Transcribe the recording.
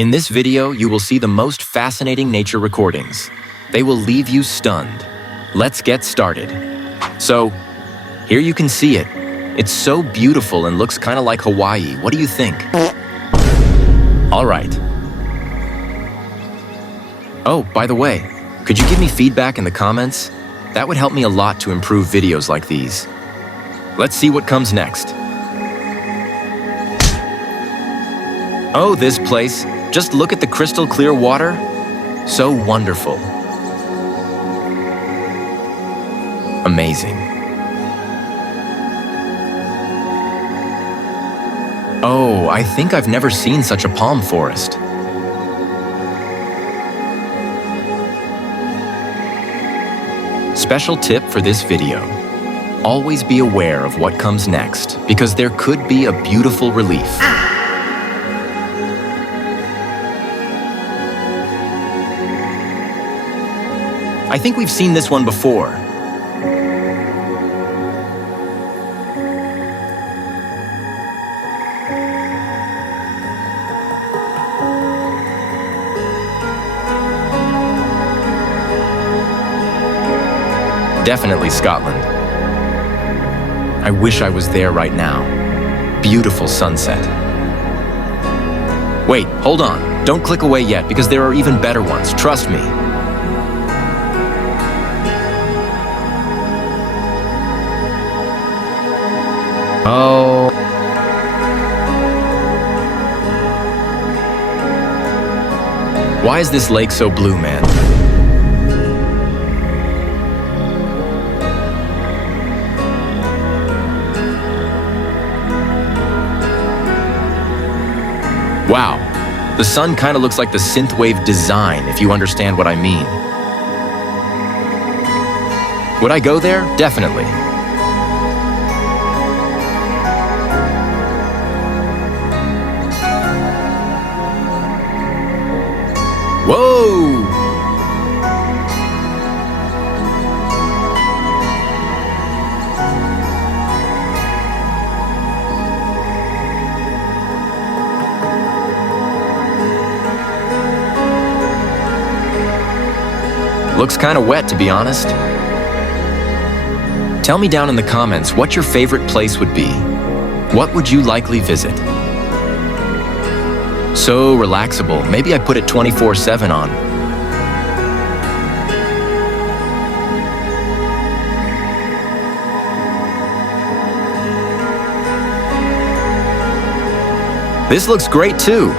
In this video, you will see the most fascinating nature recordings. They will leave you stunned. Let's get started. So, here you can see it. It's so beautiful and looks kind of like Hawaii. What do you think? All right. Oh, by the way, could you give me feedback in the comments? That would help me a lot to improve videos like these. Let's see what comes next. Oh, this place. Just look at the crystal clear water. So wonderful. Amazing. Oh, I think I've never seen such a palm forest. Special tip for this video. Always be aware of what comes next, because there could be a beautiful relief. I think we've seen this one before. Definitely Scotland. I wish I was there right now. Beautiful sunset. Wait, hold on. Don't click away yet, because there are even better ones, trust me. Oh. Why is this lake so blue, man? Wow, the sun kind of looks like the synthwave design, if you understand what I mean. Would I go there? Definitely. Whoa! Looks kind of wet, to be honest. Tell me down in the comments what your favorite place would be. What would you likely visit? So relaxable. Maybe I put it 24/7 on. This looks great too.